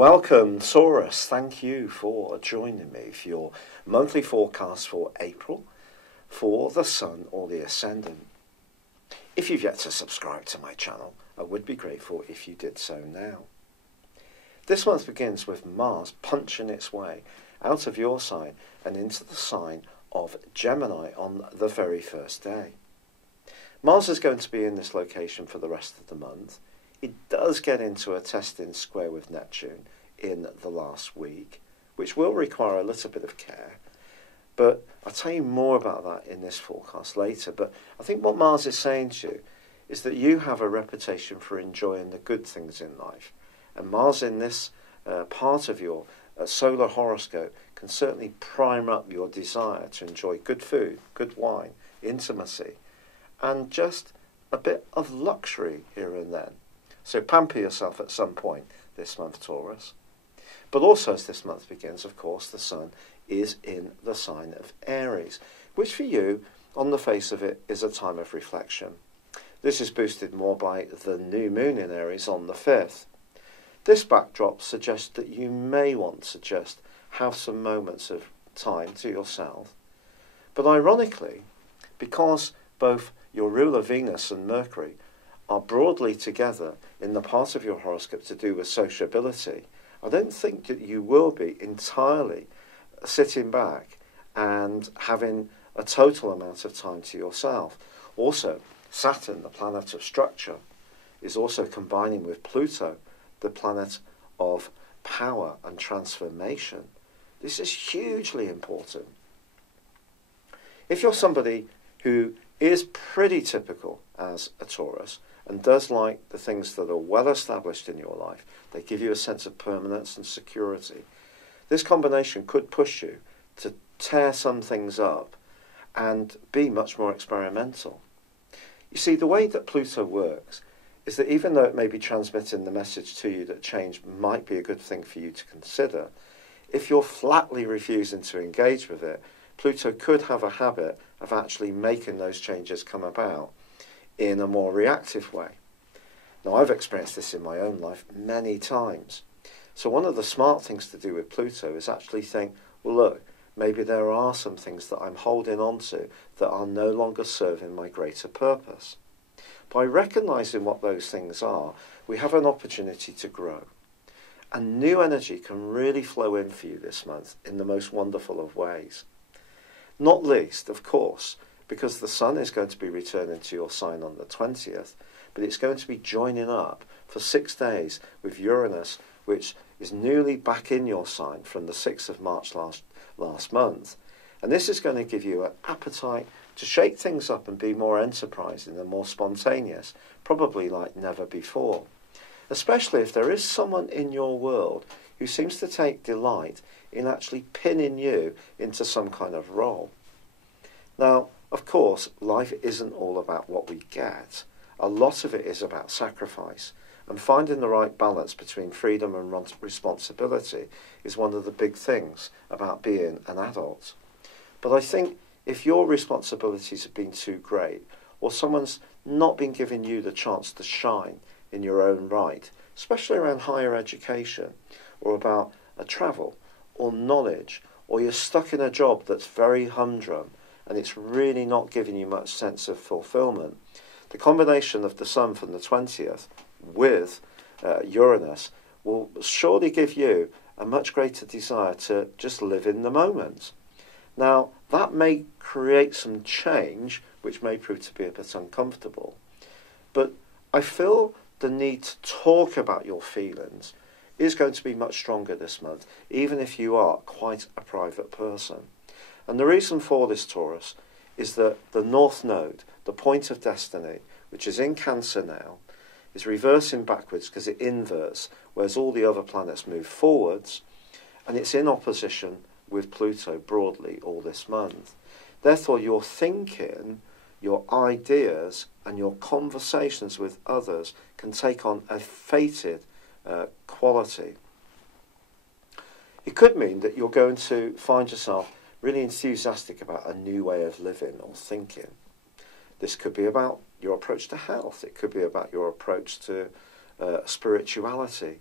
Welcome, Taurus. Thank you for joining me for your monthly forecast for April for the Sun or the Ascendant. If you've yet to subscribe to my channel, I would be grateful if you did so now. This month begins with Mars punching its way out of your sign and into the sign of Gemini on the very first day. Mars is going to be in this location for the rest of the month. It does get into a testing square with Neptune in the last week, which will require a little bit of care. But I'll tell you more about that in this forecast later. But I think what Mars is saying to you is that you have a reputation for enjoying the good things in life. And Mars in this part of your solar horoscope can certainly prime up your desire to enjoy good food, good wine, intimacy, and just a bit of luxury here and then. So pamper yourself at some point this month, Taurus. But also as this month begins, of course, the Sun is in the sign of Aries, which for you, on the face of it, is a time of reflection. This is boosted more by the new moon in Aries on the 5th. This backdrop suggests that you may want to just have some moments of time to yourself. But ironically, because both your ruler Venus and Mercury are broadly together in the part of your horoscope to do with sociability, I don't think that you will be entirely sitting back and having a total amount of time to yourself. Also, Saturn, the planet of structure, is also combining with Pluto, the planet of power and transformation. This is hugely important. If you're somebody who is pretty typical as a Taurus and does like the things that are well established in your life, they give you a sense of permanence and security, this combination could push you to tear some things up and be much more experimental. You see, the way that Pluto works is that even though it may be transmitting the message to you that change might be a good thing for you to consider, if you're flatly refusing to engage with it, Pluto could have a habit of actually making those changes come about in a more reactive way. Now, I've experienced this in my own life many times. So one of the smart things to do with Pluto is actually think, well, look, maybe there are some things that I'm holding on to that are no longer serving my greater purpose. By recognizing what those things are, we have an opportunity to grow. And new energy can really flow in for you this month in the most wonderful of ways. Not least, of course, because the Sun is going to be returning to your sign on the 20th, but it's going to be joining up for 6 days with Uranus, which is newly back in your sign from the 6th of March last month. And this is going to give you an appetite to shake things up and be more enterprising and more spontaneous, probably like never before. Especially if there is someone in your world who seems to take delight in actually pinning you into some kind of role. Now, of course, life isn't all about what we get. A lot of it is about sacrifice, and finding the right balance between freedom and responsibility is one of the big things about being an adult. But I think if your responsibilities have been too great, or someone's not been giving you the chance to shine in your own right, especially around higher education, or about a travel, or knowledge, or you're stuck in a job that's very humdrum, and it's really not giving you much sense of fulfillment, the combination of the Sun from the 20th with Uranus will surely give you a much greater desire to just live in the moment. Now, that may create some change, which may prove to be a bit uncomfortable, but I feel the need to talk about your feelings is going to be much stronger this month, even if you are quite a private person. And the reason for this, Taurus, is that the North Node, the point of destiny, which is in Cancer now, is reversing backwards because it inverts, whereas all the other planets move forwards, and it's in opposition with Pluto broadly all this month. Therefore, your thinking, your ideas, and your conversations with others can take on a fated quality. It could mean that you're going to find yourself really enthusiastic about a new way of living or thinking. This could be about your approach to health. It could be about your approach to spirituality.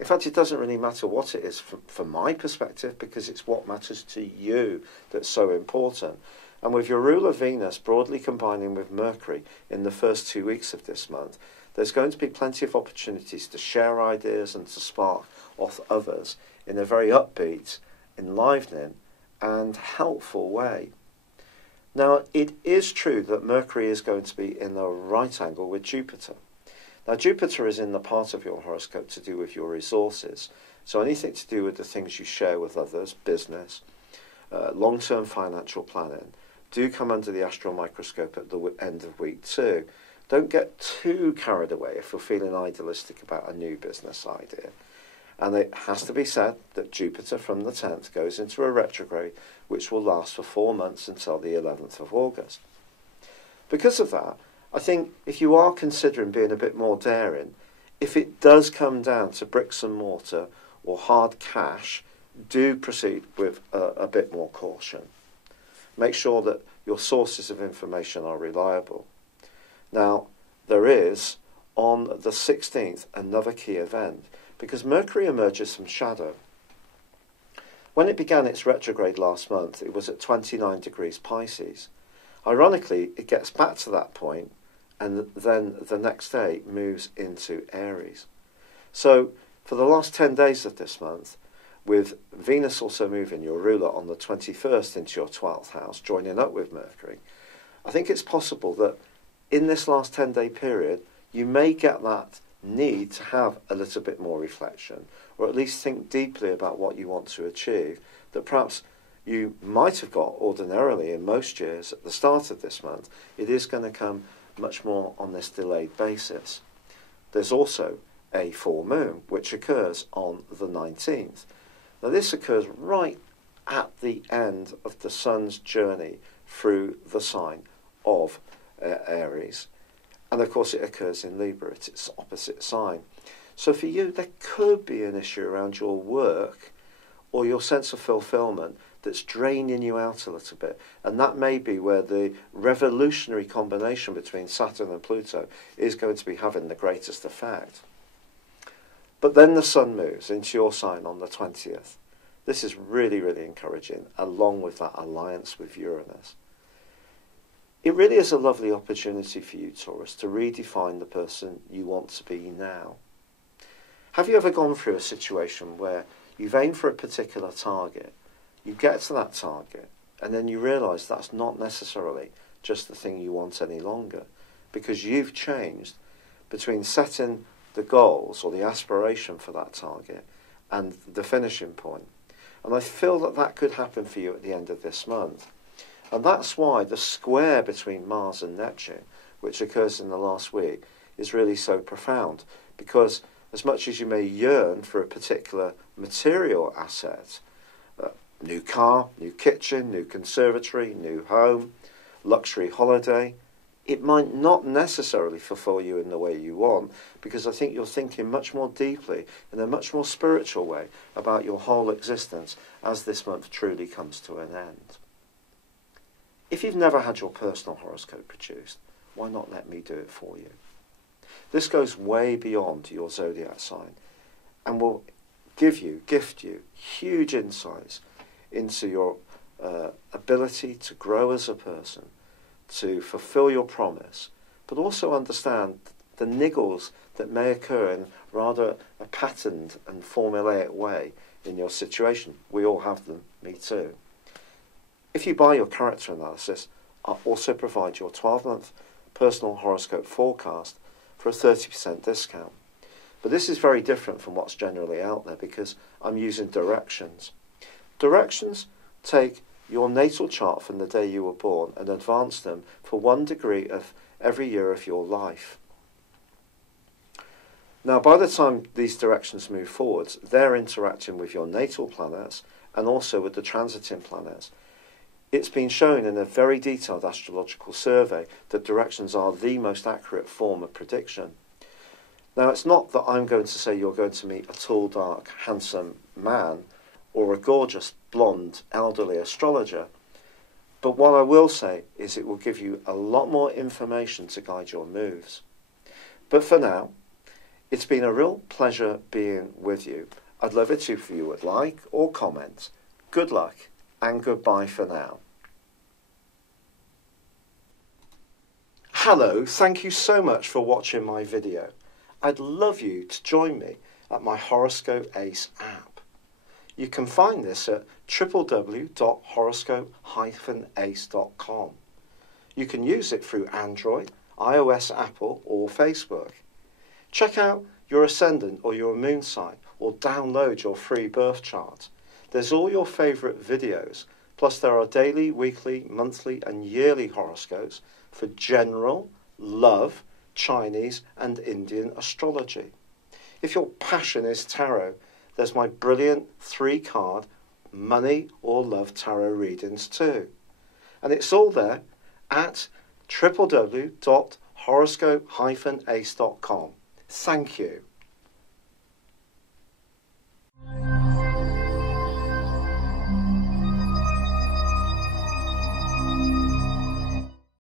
In fact, it doesn't really matter what it is from my perspective, because it's what matters to you that's so important. And with your ruler Venus broadly combining with Mercury in the first 2 weeks of this month, there's going to be plenty of opportunities to share ideas and to spark off others in a very upbeat, enlivening and helpful way. Now, it is true that Mercury is going to be in a right angle with Jupiter. Now, Jupiter is in the part of your horoscope to do with your resources. So anything to do with the things you share with others, business, long-term financial planning, do come under the astral microscope at the end of week 2. Don't get too carried away if you're feeling idealistic about a new business idea. And it has to be said that Jupiter from the 10th goes into a retrograde, which will last for 4 months until the 11th of August. Because of that, I think if you are considering being a bit more daring, if it does come down to bricks and mortar or hard cash, do proceed with a bit more caution. Make sure that your sources of information are reliable. Now, there is, on the 16th, another key event, because Mercury emerges from shadow. When it began its retrograde last month, it was at 29 degrees Pisces. Ironically, it gets back to that point, and then the next day moves into Aries. So, for the last 10 days of this month, with Venus also moving your ruler on the 21st into your 12th house, joining up with Mercury, I think it's possible that in this last 10-day period, you may get that need to have a little bit more reflection, or at least think deeply about what you want to achieve, that perhaps you might have got ordinarily in most years at the start of this month. It is going to come much more on this delayed basis. There's also a full moon, which occurs on the 19th. Now, this occurs right at the end of the sun's journey through the sign of Aries. And of course, it occurs in Libra. It's its opposite sign. So for you, there could be an issue around your work or your sense of fulfillment that's draining you out a little bit. And that may be where the revolutionary combination between Saturn and Pluto is going to be having the greatest effect. But then the sun moves into your sign on the 20th. This is really, really encouraging, along with that alliance with Uranus. It really is a lovely opportunity for you, Taurus, to redefine the person you want to be now. Have you ever gone through a situation where you've aimed for a particular target, you get to that target, and then you realise that's not necessarily just the thing you want any longer, because you've changed between setting the goals or the aspiration for that target and the finishing point. And I feel that that could happen for you at the end of this month. And that's why the square between Mars and Neptune, which occurs in the last week, is really so profound. Because as much as you may yearn for a particular material asset, new car, new kitchen, new conservatory, new home, luxury holiday, it might not necessarily fulfill you in the way you want, because I think you're thinking much more deeply, in a much more spiritual way, about your whole existence as this month truly comes to an end. If you've never had your personal horoscope produced, why not let me do it for you? This goes way beyond your zodiac sign and will gift you huge insights into your ability to grow as a person, to fulfill your promise, but also understand the niggles that may occur in rather a patterned and formulaic way in your situation. We all have them, me too. If you buy your character analysis, I'll also provide your 12-month personal horoscope forecast for a 30% discount. But this is very different from what's generally out there, because I'm using directions. Directions take your natal chart from the day you were born and advance them for 1 degree of every year of your life. Now, by the time these directions move forwards, they're interacting with your natal planets and also with the transiting planets. It's been shown in a very detailed astrological survey that directions are the most accurate form of prediction. Now, it's not that I'm going to say you're going to meet a tall, dark, handsome man or a gorgeous, blonde, elderly astrologer. But what I will say is it will give you a lot more information to guide your moves. But for now, It's been a real pleasure being with you. I'd love it if you would like or comment. Good luck and goodbye for now. Hello, thank you so much for watching my video. I'd love you to join me at my Horoscope Ace app. You can find this at www.horoscope-ace.com. You can use it through Android, iOS, Apple or Facebook. Check out your ascendant or your moon sign or download your free birth chart. There's all your favourite videos, plus there are daily, weekly, monthly and yearly horoscopes for general, love, Chinese and Indian astrology. If your passion is tarot, there's my brilliant 3-card money or love tarot readings too. And it's all there at www.horoscope-ace.com. Thank you.